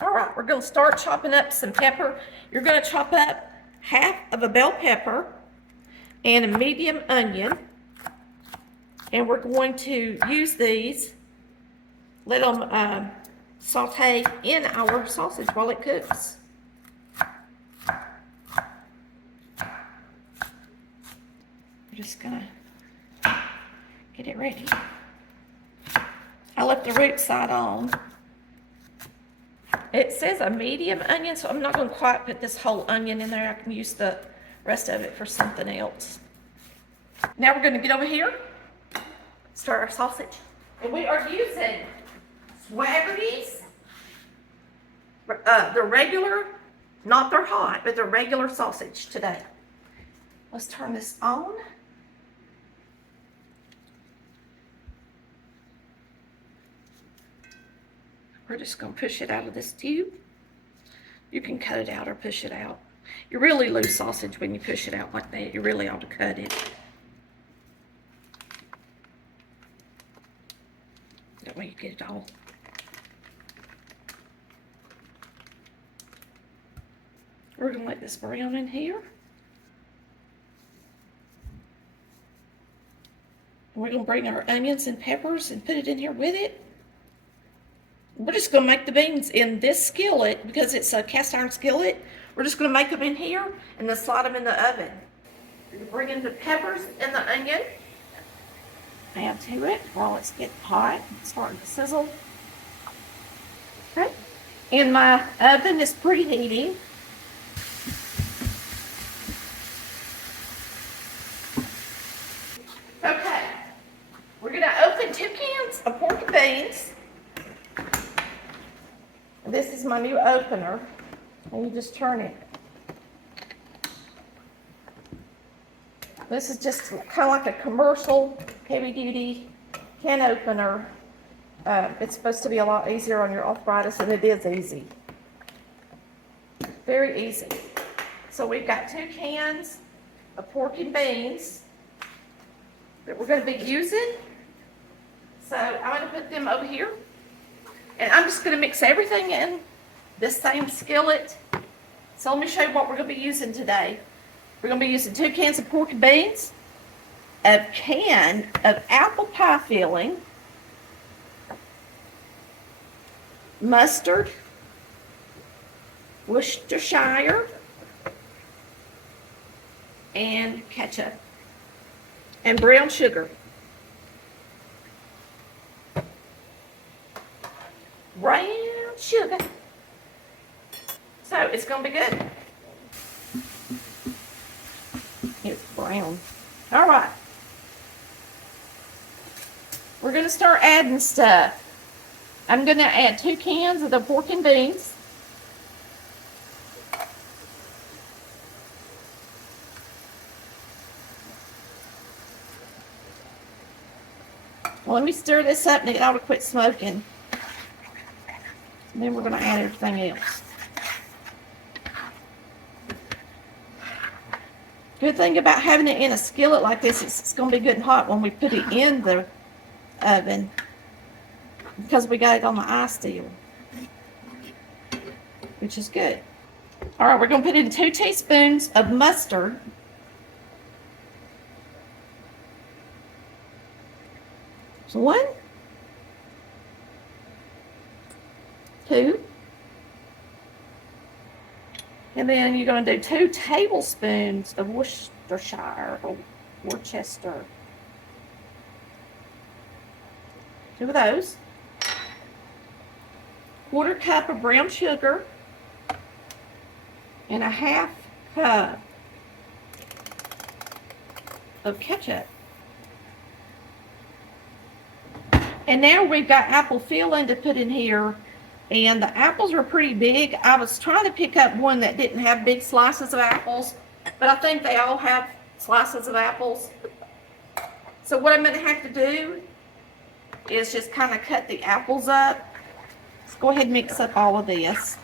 All right, we're going to start chopping up some pepper. You're going to chop up half of a bell pepper and a medium onion. And we're going to use these, let them saute in our sausage while it cooks. We're just going to get it ready. I left the root side on. It says a medium onion, so I'm not going to quite put this whole onion in there. I can use the rest of it for something else. Now we're going to get over here, stir our sausage. And we are using Swaggerty's, the regular, not their hot, but the regular sausage today. Let's turn this on. We're just going to push it out of this tube. You can cut it out or push it out. You really lose sausage when you push it out like that. You really ought to cut it. That way you get it all. We're going to let this brown in here. And we're going to bring our onions and peppers and put it in here with it. We're just going to make the beans in this skillet because it's a cast iron skillet. We're just going to make them in here and then slide them in the oven. We're going to bring in the peppers and the onion. Add to it while it's getting hot. It's starting to sizzle. Okay. And my oven is preheating. Okay. We're going to open 2 cans of pork and beans. This is my new opener, and you just turn it. This is just kind of like a commercial, heavy-duty can opener. It's supposed to be a lot easier on your arthritis, and it is easy. Very easy. So we've got 2 cans of pork and beans that we're going to be using. So I'm going to put them over here. And I'm just going to mix everything in this same skillet. So let me show you what we're going to be using today. We're going to be using 2 cans of pork and beans, a can of apple pie filling, mustard, Worcestershire, and ketchup, and brown sugar. Brown sugar. So it's going to be good. It's brown. All right. We're going to start adding stuff. I'm going to add 2 cans of the pork and beans. Well, let me stir this up and it ought to quit smoking. And then we're going to add everything else. Good thing about having it in a skillet like this, it's going to be good and hot when we put it in the oven because we got it on the eye steel, which is good. All right, we're going to put in 2 teaspoons of mustard. So 1, 2, and then you're going to do 2 tablespoons of Worcestershire or Worcester. 2 of those. 1/4 cup of brown sugar and a 1/2 cup of ketchup. And now we've got apple filling to put in here. And the apples are pretty big. I was trying to pick up one that didn't have big slices of apples, but I think they all have slices of apples. So what I'm going to have to do is just kind of cut the apples up. Let's go ahead and mix up all of this.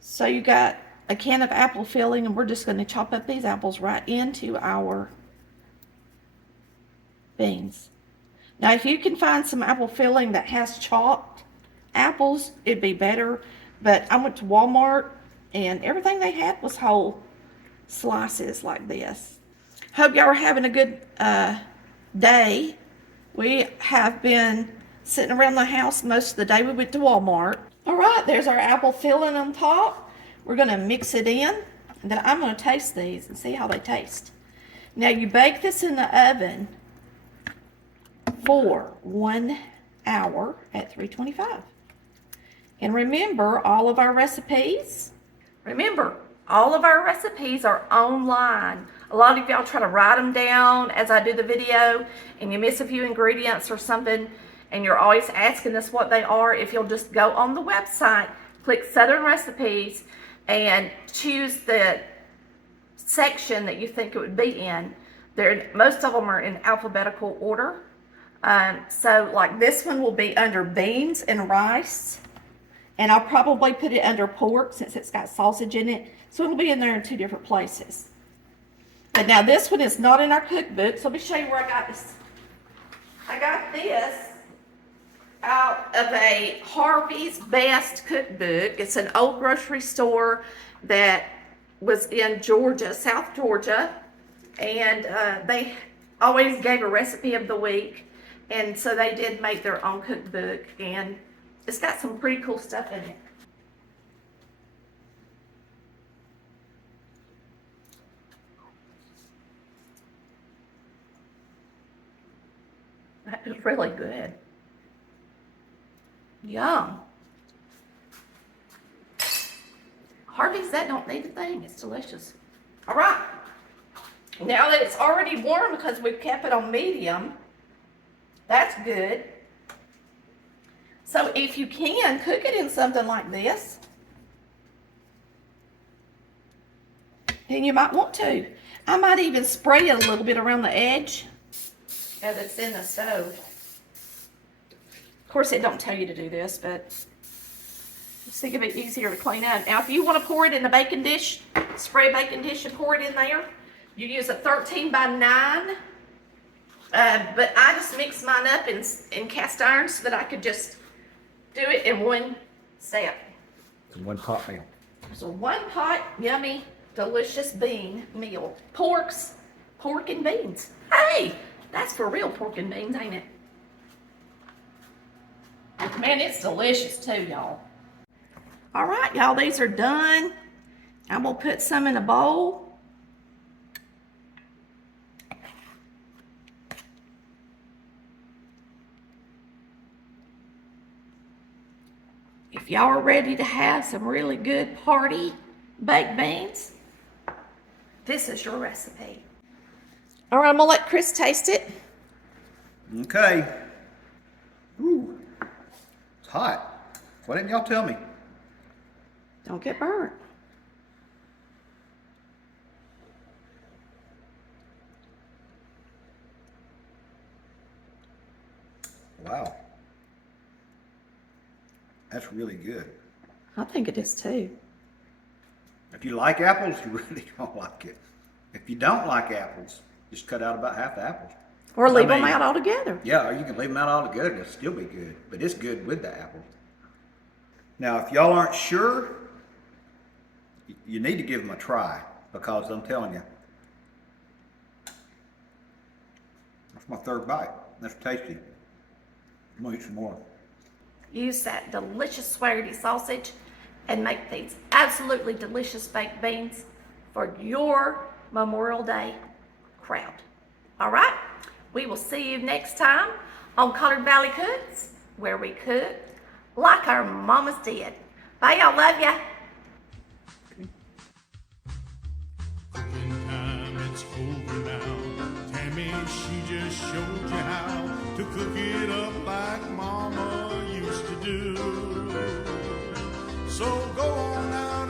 So you got a can of apple filling, and we're just going to chop up these apples right into our beans. Now, if you can find some apple filling that has chopped, apples, it'd be better. But I went to Walmart and everything they had was whole slices like this. Hope y'all are having a good day. We have been sitting around the house most of the day. We went to Walmart. All right, there's our apple filling on top. We're gonna mix it in, and then I'm gonna taste these and see how they taste. Now you bake this in the oven for 1 hour at 325. And remember, all of our recipes are online. A lot of y'all try to write them down as I do the video, and you miss a few ingredients or something, and you're always asking us what they are. If you'll just go on the website, click Southern Recipes, and choose the section that you think it would be in. Most of them are in alphabetical order. So like this one will be under beans and rice. And I'll probably put it under pork since it's got sausage in it. So it'll be in there in 2 different places. But now this one is not in our cookbook. So let me show you where I got this. I got this out of a Harvey's Best cookbook. It's an old grocery store that was in Georgia, South Georgia. And they always gave a recipe of the week. And so they did make their own cookbook. And it's got some pretty cool stuff in it. That is really good. Yum. Harvey's, that don't need a thing. It's delicious. All right. Now that it's already warm because we've kept it on medium, that's good. So if you can, cook it in something like this. And you might want to. I might even spray it a little bit around the edge as it's in the stove. Of course, it don't tell you to do this, but I just think it'd be easier to clean up. Now, if you want to pour it in the baking dish, spray a baking dish and pour it in there, you use a 13 by 9. But I just mix mine up in cast iron so that I could just do it in one step. It's a 1 pot meal. So 1 pot, yummy, delicious bean meal. Pork and beans. Hey, that's for real pork and beans, ain't it? Man, it's delicious too, y'all. All right, y'all, these are done. I'm gonna put some in a bowl. If y'all are ready to have some really good party baked beans, this is your recipe. All right, I'm gonna let Chris taste it. Okay. Ooh, it's hot. Why didn't y'all tell me? Don't get burnt. Wow. That's really good. I think it is too. If you like apples, you really don't like it. If you don't like apples, just cut out about half the apples. Or leave them out altogether. Yeah, or you can leave them out altogether. It'll still be good. But it's good with the apples. Now, if y'all aren't sure, you need to give them a try, because I'm telling you, that's my 3rd bite. That's tasty. I'm gonna eat some more. Use that delicious Swearity sausage and make these absolutely delicious baked beans for your Memorial Day crowd. All right, we will see you next time on Collard Valley Cooks, where we cook like our mamas did. Bye, y'all. Love ya. Cooking time, it's over now. Tammy, she just showed you how to cook it up like Mama used to do. So go on now.